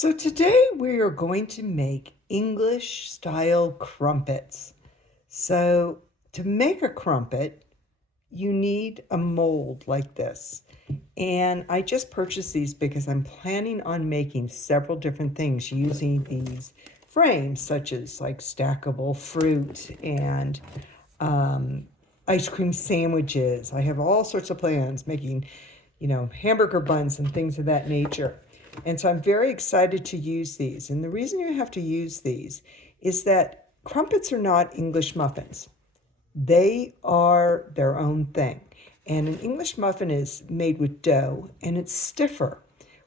So today we are going to make English style crumpets. So to make a crumpet, you need a mold like this. And I just purchased these because I'm planning on making several different things using these frames, such as like stackable fruit and ice cream sandwiches. I have all sorts of plans making, hamburger buns and things of that nature. And so I'm very excited to use these. And the reason you have to use these is that crumpets are not English muffins. They are their own thing. And an English muffin is made with dough and it's stiffer,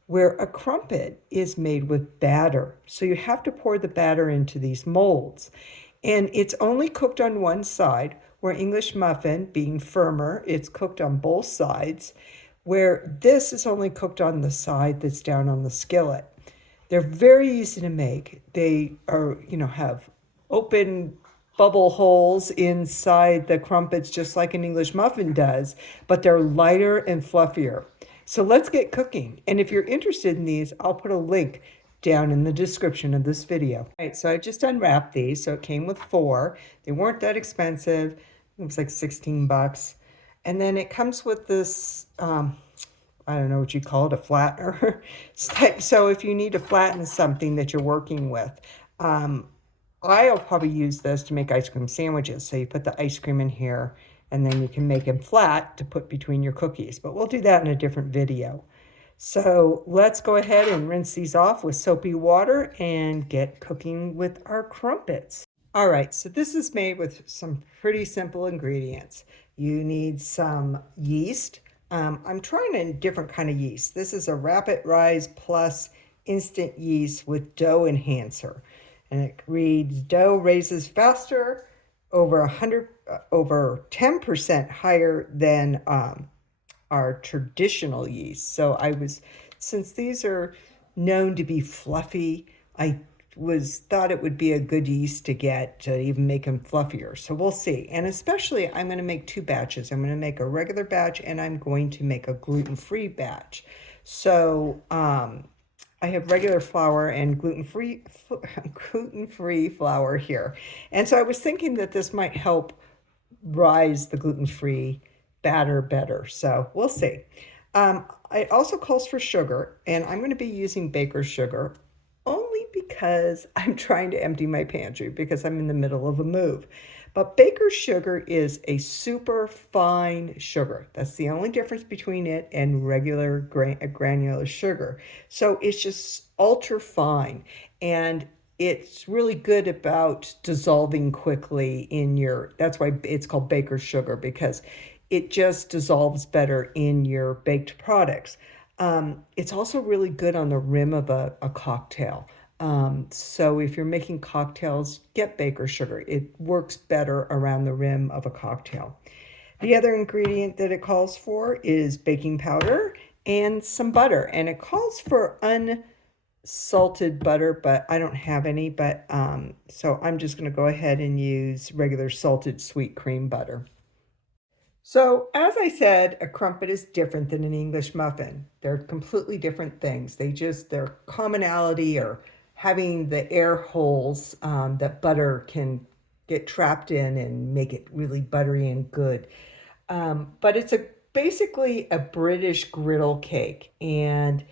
where a crumpet is made with batter. So you have to pour the batter into these molds. And it's only cooked on one side, where English muffin, being firmer, it's cooked on both sides, where this is only cooked on the side that's down on the skillet. They're very easy to make. They are, have open bubble holes inside the crumpets just like an English muffin does, but they're lighter and fluffier. So let's get cooking. And if you're interested in these, I'll put a link down in the description of this video. All right, so I just unwrapped these. So it came with 4. They weren't that expensive. It was like 16 bucks. And then it comes with this, I don't know what you call it, a flattener. So if you need to flatten something that you're working with, I'll probably use this to make ice cream sandwiches. So you put the ice cream in here and then you can make them flat to put between your cookies. But we'll do that in a different video. So let's go ahead and rinse these off with soapy water and get cooking with our crumpets. All right, so this is made with some pretty simple ingredients. You need some yeast. I'm trying a different kind of yeast. This is a Rapid Rise Plus instant yeast with dough enhancer. And it reads dough raises faster, over 10% higher than our traditional yeast. So since these are known to be fluffy, I thought it would be a good yeast to get to even make them fluffier. So we'll see. And especially I'm going to make 2 batches. I'm going to make a regular batch and I'm going to make a gluten-free batch. So I have regular flour and gluten-free flour here. And so I was thinking that this might help rise the gluten-free batter better. So we'll see. It also calls for sugar, and I'm going to be using baker's sugar only because I'm trying to empty my pantry because I'm in the middle of a move. But baker's sugar is a super fine sugar. That's the only difference between it and regular granular sugar. So it's just ultra fine, and it's really good about dissolving quickly in that's why it's called baker's sugar, because it just dissolves better in your baked products. It's also really good on the rim of a cocktail. So if you're making cocktails, get baker's sugar. It works better around the rim of a cocktail. The other ingredient that it calls for is baking powder and some butter. And it calls for unsalted butter, but I don't have any. But so I'm just going to go ahead and use regular salted sweet cream butter. So, as I said, a crumpet is different than an English muffin. They're completely different things. Their commonality or having the air holes that butter can get trapped in and make it really buttery and good. But it's basically a British griddle cake, and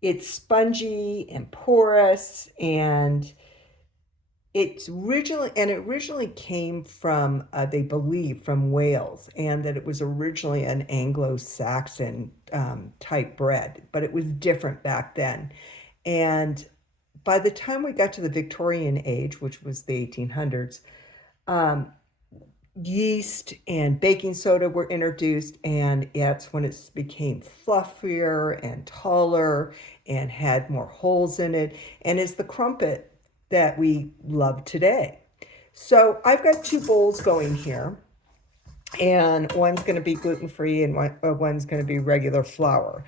it's spongy and porous, and it originally came from, they believe, from Wales, and that it was originally an Anglo-Saxon type bread, but it was different back then. And by the time we got to the Victorian age, which was the 1800s, yeast and baking soda were introduced, and that's when it became fluffier and taller and had more holes in it, and is the crumpet that we love today. So I've got 2 bowls going here, and one's going to be gluten-free and one's going to be regular flour.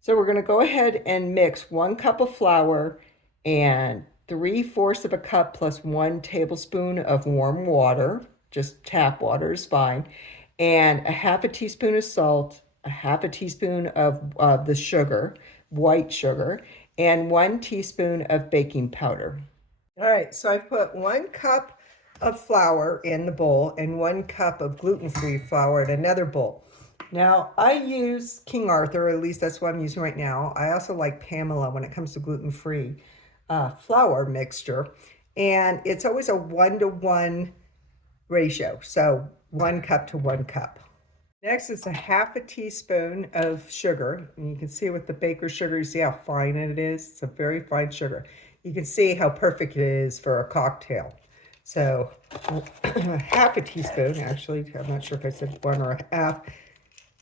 So we're going to go ahead and mix 1 cup of flour and 3/4 of a cup plus 1 tablespoon of warm water, just tap water is fine, and a 1/2 teaspoon of salt, a 1/2 teaspoon of the sugar, white sugar, and 1 teaspoon of baking powder. All right, so I put 1 cup of flour in the bowl and 1 cup of gluten-free flour in another bowl. Now, I use King Arthur, at least that's what I'm using right now. I also like Pamela when it comes to gluten-free flour mixture. And it's always a 1-to-1 ratio, so 1 cup to 1 cup. Next is a half a teaspoon of sugar. And you can see with the baker's sugar, you see how fine it is? It's a very fine sugar. You can see how perfect it is for a cocktail. So half a teaspoon, actually. I'm not sure if I said 1 or a half.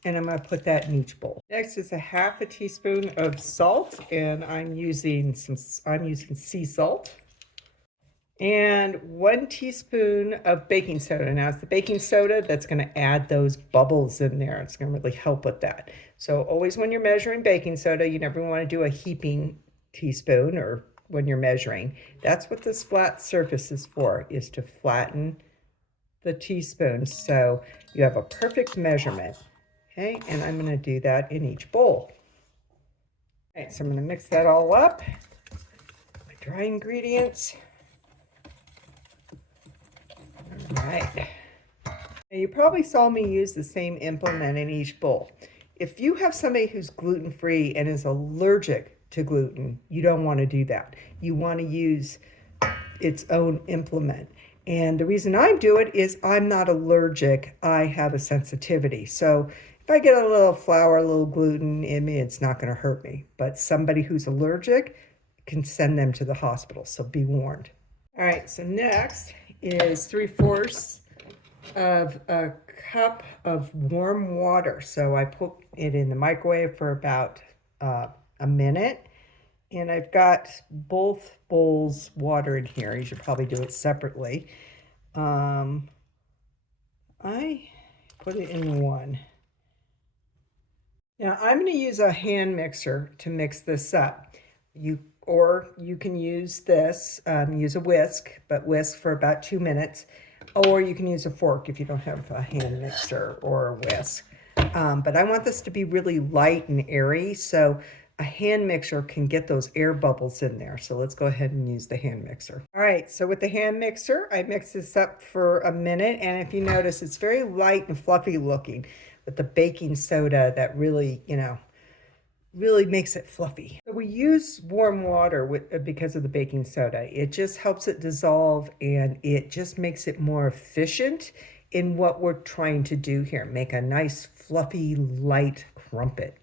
And I'm going to put that in each bowl. Next is a half a teaspoon of salt, and I'm using sea salt. And 1 teaspoon of baking soda. Now it's the baking soda that's going to add those bubbles in there. It's going to really help with that. So always when you're measuring baking soda, you never want to do a heaping teaspoon or when you're measuring. That's what this flat surface is for, is to flatten the teaspoon so you have a perfect measurement. Okay, and I'm going to do that in each bowl. All right, so I'm going to mix that all up. My dry ingredients. All right. Now you probably saw me use the same implement in each bowl. If you have somebody who's gluten-free and is allergic to gluten, you don't want to do that. You want to use its own implement. And the reason I do it is I'm not allergic. I have a sensitivity. So if I get a little flour, a little gluten in me, it's not going to hurt me. But somebody who's allergic can send them to the hospital. So be warned. All right, so next is 3/4 of a cup of warm water. So I put it in the microwave for about a minute. And I've got both bowls water in here. You should probably do it separately. I put it in one. Now I'm going to use a hand mixer to mix this up. Or you can use this, use a whisk, but whisk for about 2 minutes. Or you can use a fork if you don't have a hand mixer or a whisk. But I want this to be really light and airy, so a hand mixer can get those air bubbles in there. So let's go ahead and use the hand mixer. All right, so with the hand mixer, I mix this up for a minute. And if you notice, it's very light and fluffy looking with the baking soda that really, really makes it fluffy. So we use warm water because of the baking soda. It just helps it dissolve and it just makes it more efficient in what we're trying to do here. Make a nice fluffy, light crumpet.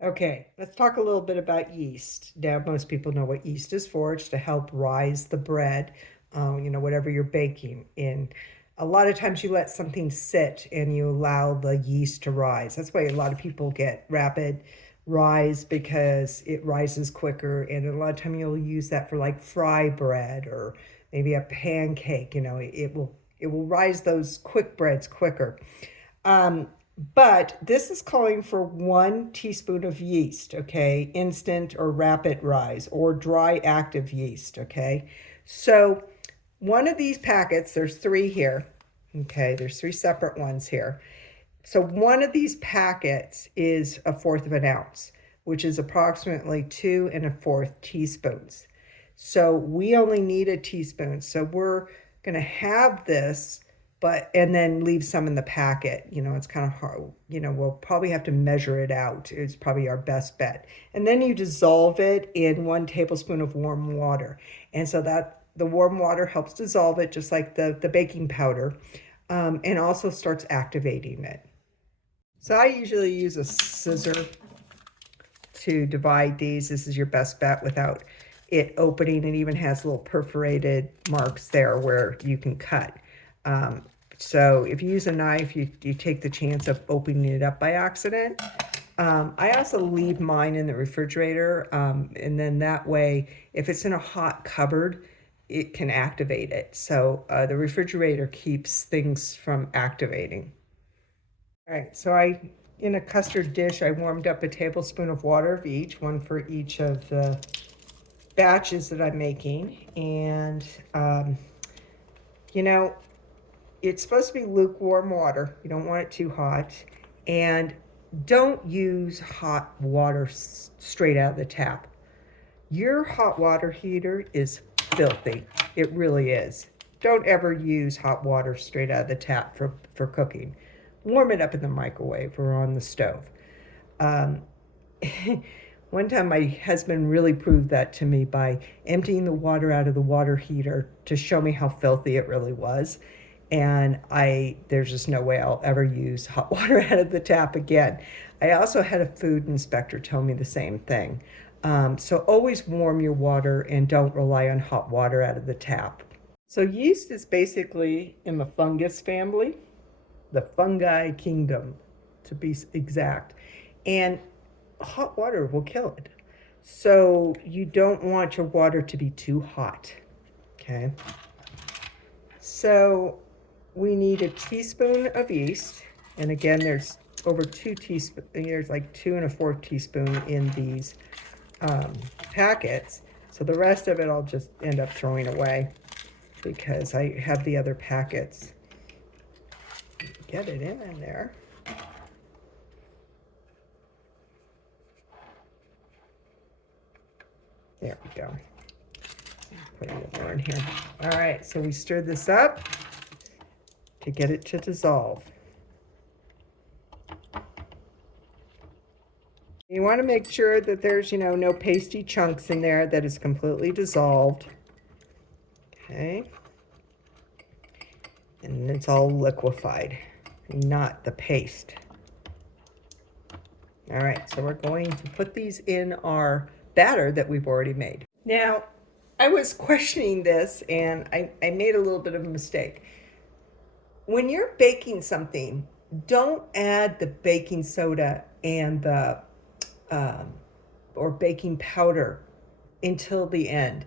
Okay, let's talk a little bit about yeast. Now, most people know what yeast is for. It's to help rise the bread, whatever you're baking in. A lot of times you let something sit and you allow the yeast to rise. That's why a lot of people get rapid rise because it rises quicker. And a lot of time you'll use that for like fry bread or maybe a pancake. It will rise those quick breads quicker. But this is calling for 1 teaspoon of yeast, okay? Instant or rapid rise or dry active yeast, okay? So one of these packets, there's 3 here, okay? There's 3 separate ones here. So one of these packets is 1/4 of an ounce, which is approximately 2 1/4 teaspoons. So we only need a teaspoon. So we're going to have this and then leave some in the packet. It's kind of hard. We'll probably have to measure it out. It's probably our best bet. And then you dissolve it in 1 tablespoon of warm water. And so that the warm water helps dissolve it, just like the baking powder, and also starts activating it. So I usually use a scissor to divide these. This is your best bet without it opening. It even has little perforated marks there where you can cut. So if you use a knife, you take the chance of opening it up by accident. I also leave mine in the refrigerator, and then that way, if it's in a hot cupboard, it can activate it. So the refrigerator keeps things from activating. All right, so in a custard dish, I warmed up a tablespoon of water of each, 1 for each of the batches that I'm making. And, it's supposed to be lukewarm water. You don't want it too hot. And don't use hot water straight out of the tap. Your hot water heater is filthy. It really is. Don't ever use hot water straight out of the tap for cooking. Warm it up in the microwave or on the stove. Um, One time my husband really proved that to me by emptying the water out of the water heater to show me how filthy it really was. And there's just no way I'll ever use hot water out of the tap again. I also had a food inspector tell me the same thing. So always warm your water and don't rely on hot water out of the tap. So yeast is basically in the fungus family, the fungi kingdom to be exact. And hot water will kill it. So you don't want your water to be too hot, okay? So we need a teaspoon of yeast. And again, there's over 2 teaspoons, there's like 2 1/4 teaspoon in these packets. So the rest of it I'll just end up throwing away because I have the other packets. Get it in there. There we go. Put a little more in here. All right, so we stir this up to get it to dissolve. You want to make sure that there's, no pasty chunks in there, that is completely dissolved. Okay. And it's all liquefied, not the paste. All right, so we're going to put these in our batter that we've already made. Now, I was questioning this and I made a little bit of a mistake. When you're baking something, don't add the baking soda and the or baking powder until the end,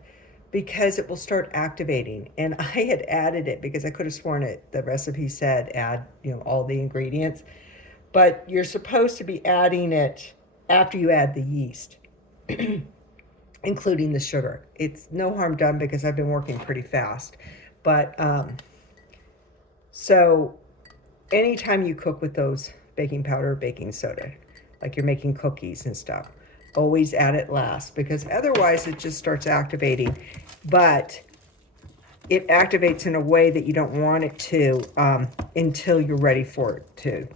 because it will start activating. And I had added it because I could have sworn the recipe said add, all the ingredients, but you're supposed to be adding it after you add the yeast, including the sugar. It's no harm done because I've been working pretty fast. But so anytime you cook with those baking powder or baking soda, like you're making cookies and stuff, always add it last, because otherwise it just starts activating. But it activates in a way that you don't want it to until you're ready for it to,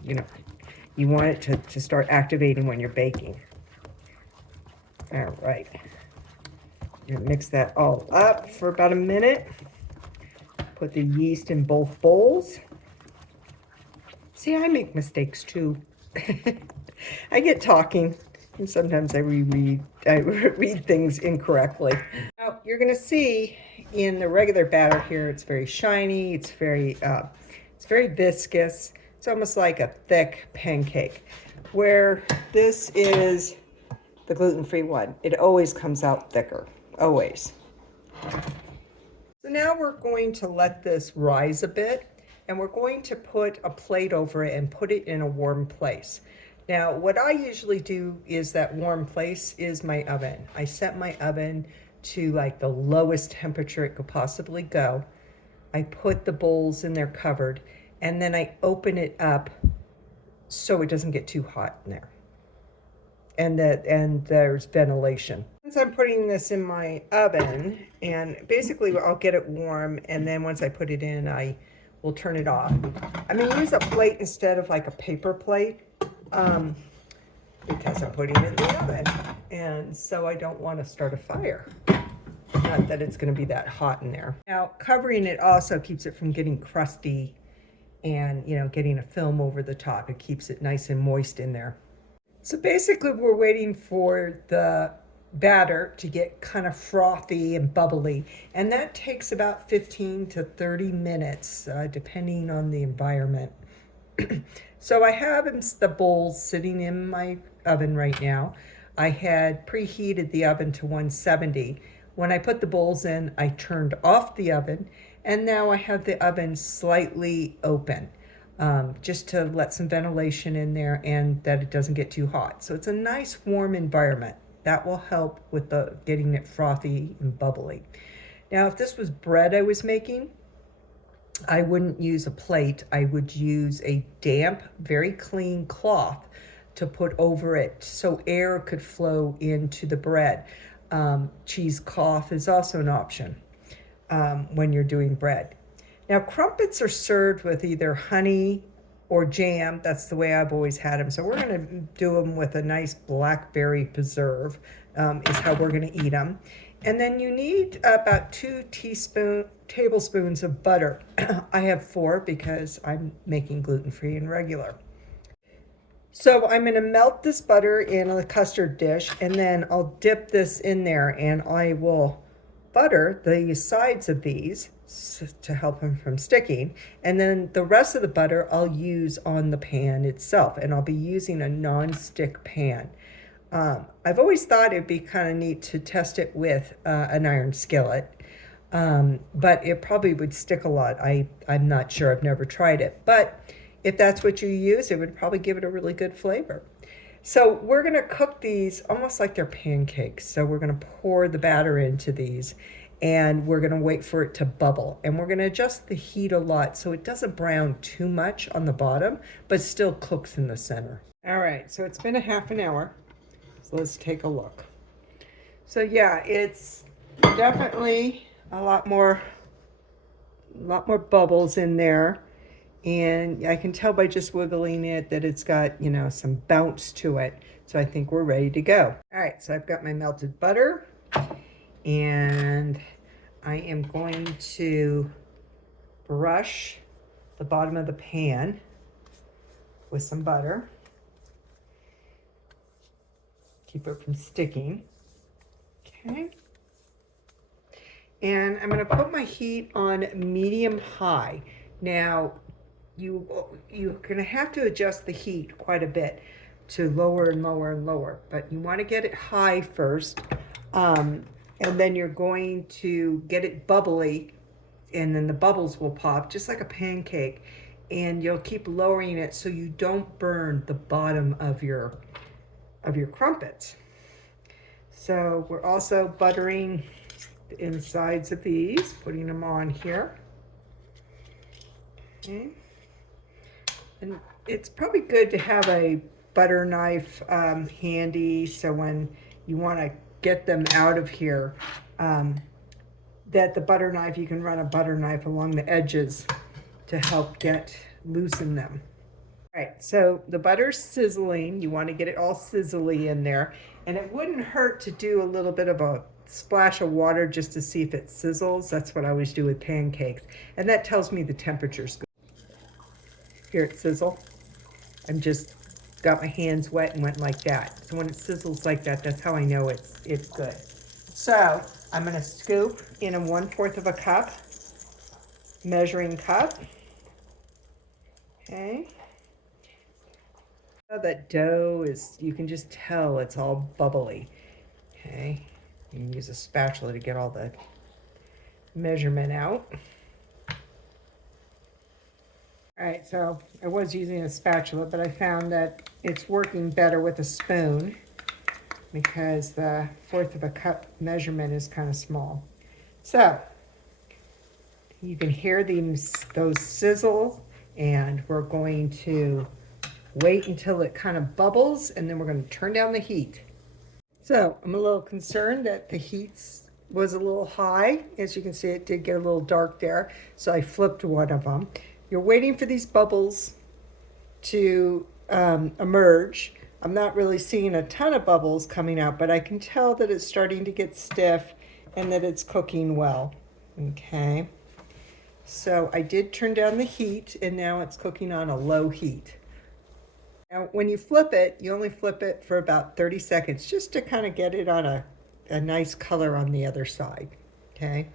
you want it to start activating when you're baking. All right. You're gonna mix that all up for about a minute. Put the yeast in both bowls. See, I make mistakes too. I get talking, and sometimes I read things incorrectly. Now, you're gonna see in the regular batter here, it's very shiny, it's very viscous. It's almost like a thick pancake, where this is the gluten-free one. It always comes out thicker, always. So now we're going to let this rise a bit, and we're going to put a plate over it and put it in a warm place. Now, what I usually do is that warm place is my oven. I set my oven to like the lowest temperature it could possibly go. I put the bowls in there covered, and then I open it up so it doesn't get too hot in there. And there's ventilation. Once I'm putting this in my oven, and basically I'll get it warm, and then once I put it in, I will turn it off. I'm gonna use a plate instead of like a paper plate, because I'm putting it in the oven, and so I don't want to start a fire. Not that it's going to be that hot in there. Now, covering it also keeps it from getting crusty and, getting a film over the top. It keeps it nice and moist in there. So basically, we're waiting for the batter to get kind of frothy and bubbly, and that takes about 15 to 30 minutes, depending on the environment. So I have the bowls sitting in my oven right now. I had preheated the oven to 170. When I put the bowls in, I turned off the oven, and now I have the oven slightly open, just to let some ventilation in there and that it doesn't get too hot. So it's a nice warm environment. That will help with getting it frothy and bubbly. Now, if this was bread I was making, I wouldn't use a plate. I would use a damp, very clean cloth to put over it so air could flow into the bread. Cheesecloth is also an option when you're doing bread. Now, crumpets are served with either honey or jam. That's the way I've always had them. So we're going to do them with a nice blackberry preserve, is how we're going to eat them. And then you need about 2 tablespoons of butter. I have 4 because I'm making gluten-free and regular. So I'm going to melt this butter in a custard dish, and then I'll dip this in there, and I will butter the sides of these to help them from sticking. And then the rest of the butter I'll use on the pan itself, and I'll be using a non-stick pan. I've always thought it'd be kind of neat to test it with an iron skillet, but it probably would stick a lot. I'm not sure. I've never tried it. But if that's what you use, it would probably give it a really good flavor. So we're going to cook these almost like they're pancakes. So we're going to pour the batter into these, and we're going to wait for it to bubble. And we're going to adjust the heat a lot so it doesn't brown too much on the bottom, but still cooks in the center. All right, so it's been a half an hour. So let's take a look. So yeah, it's definitely a lot more bubbles in there. And I can tell by just wiggling it that it's got, you know, some bounce to it. So I think we're ready to go. All right, so I've got my melted butter, and I am going to brush the bottom of the pan with some butter. Keep it from sticking. Okay. And I'm going to put my heat on medium high. Now, you're going to have to adjust the heat quite a bit to lower and lower and lower, but you want to get it high first, and then you're going to get it bubbly, and then the bubbles will pop just like a pancake, and you'll keep lowering it so you don't burn the bottom of your crumpets. So we're also buttering the insides of these, putting them on here. Okay. And it's probably good to have a butter knife handy, so when you want to get them out of here, that the butter knife, you can run a butter knife along the edges to help loosen them. All right, so the butter's sizzling. You want to get it all sizzly in there, and it wouldn't hurt to do a little bit of a splash of water just to see if it sizzles. That's what I always do with pancakes, and that tells me the temperature's good. Hear it sizzle? I'm just got my hands wet and went like that. So when it sizzles like that, that's how I know it's good. So I'm going to scoop in a 1/4 of a cup, measuring cup. Okay. So that dough is, you can just tell it's all bubbly. Okay. You can use a spatula to get all the measurement out. All right, so I was using a spatula, but I found that it's working better with a spoon because the 1/4 of a cup measurement is kind of small. So you can hear those sizzle, and we're going to wait until it kind of bubbles, and then we're going to turn down the heat. So I'm a little concerned that the heat was a little high. As you can see, it did get a little dark there, so I flipped one of them. You're waiting for these bubbles to emerge. I'm not really seeing a ton of bubbles coming out, but I can tell that it's starting to get stiff and that it's cooking well. Okay, so I did turn down the heat, and now it's cooking on a low heat. Now, when you flip it, you only flip it for about 30 seconds, just to kind of get it on a nice color on the other side. Okay.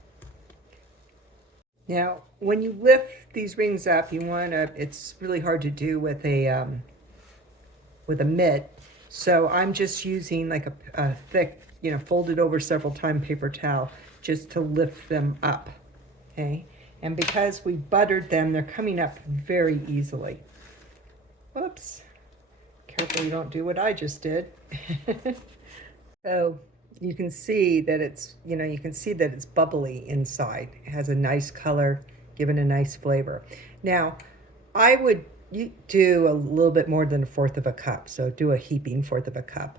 Now, when you lift these rings up, you want to, it's really hard to do with a mitt. So I'm just using like a thick, folded over several times paper towel just to lift them up. Okay. And because we buttered them, they're coming up very easily. Whoops. Careful you don't do what I just did. So you can see that it's bubbly inside. It has a nice color, giving a nice flavor. Now, I would you do a little bit more than a fourth of a cup. So do a heaping fourth of a cup.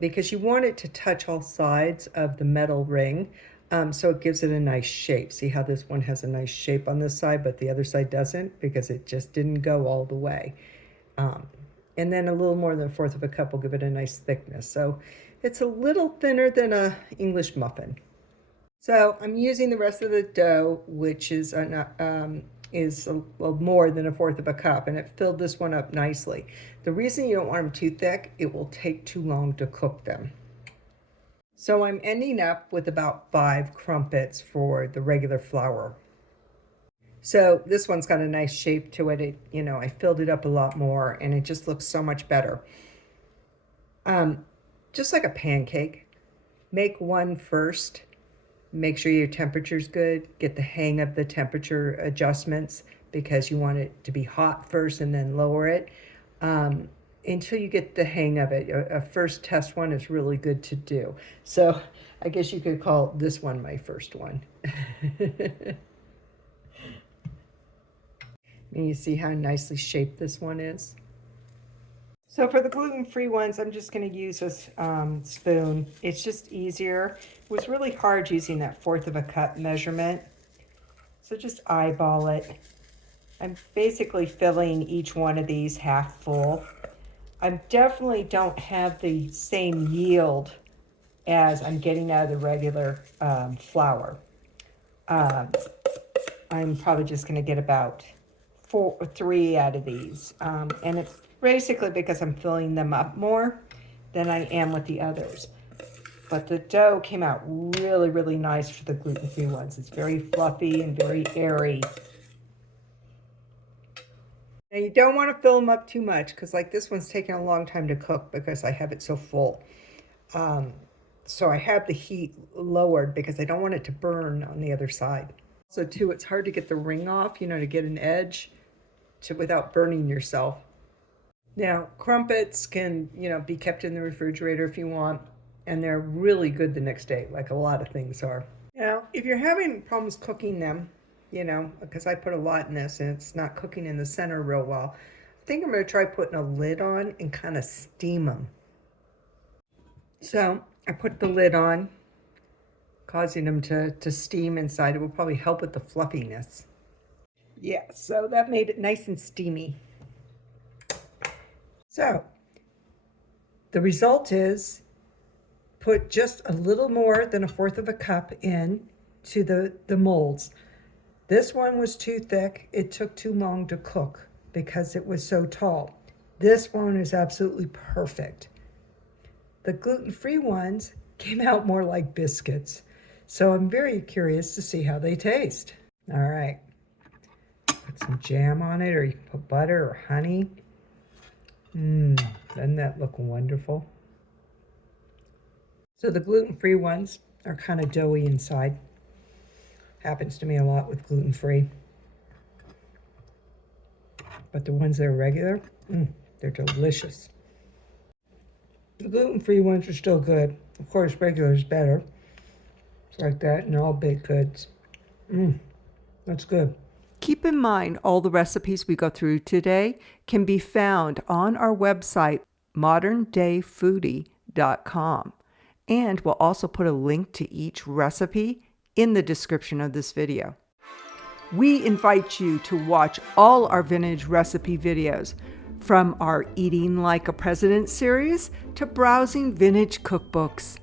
Because you want it to touch all sides of the metal ring, so it gives it a nice shape. See how this one has a nice shape on this side, but the other side doesn't, because it just didn't go all the way. And then a little more than a fourth of a cup will give it a nice thickness. So it's a little thinner than a English muffin. So I'm using the rest of the dough, which is more than a fourth of a cup, and it filled this one up nicely. The reason you don't want them too thick, it will take too long to cook them. So I'm ending up with about 5 crumpets for the regular flour. So this one's got a nice shape to it. I filled it up a lot more, and it just looks so much better. Just like a pancake, make one first. Make sure your temperature's good. Get the hang of the temperature adjustments, because you want it to be hot first and then lower it until you get the hang of it. A first test one is really good to do. So I guess you could call this one my first one. And you see how nicely shaped this one is. So for the gluten-free ones, I'm just going to use this spoon. It's just easier. It was really hard using that fourth of a cup measurement. So just eyeball it. I'm basically filling each one of these half full. I definitely don't have the same yield as I'm getting out of the regular flour. I'm probably just going to get about 3 out of these. And it's basically because I'm filling them up more than I am with the others. But the dough came out really, really nice for the gluten-free ones. It's very fluffy and very airy. Now you don't want to fill them up too much, because like this one's taking a long time to cook because I have it so full. So I have the heat lowered because I don't want it to burn on the other side. So too, it's hard to get the ring off, to get an edge without burning yourself. Now, crumpets can, be kept in the refrigerator if you want, and they're really good the next day, like a lot of things are. Now, if you're having problems cooking them, because I put a lot in this and it's not cooking in the center real well, I think I'm going to try putting a lid on and kind of steam them. So I put the lid on, causing them to steam inside. It will probably help with the fluffiness. Yeah, so that made it nice and steamy. So the result is put just a little more than a fourth of a cup in to the molds. This one was too thick. It took too long to cook because it was so tall. This one is absolutely perfect. The gluten-free ones came out more like biscuits. So I'm very curious to see how they taste. All right. Put some jam on it, or you can put butter or honey. Doesn't that look wonderful? So the gluten-free ones are kind of doughy inside. Happens to me a lot with gluten-free. But the ones that are regular, they're delicious. The gluten-free ones are still good. Of course, regular is better. It's like that in all baked goods. That's good. Keep in mind, all the recipes we go through today can be found on our website, moderndayfoodie.com. And we'll also put a link to each recipe in the description of this video. We invite you to watch all our vintage recipe videos, from our Eating Like a President series to browsing vintage cookbooks.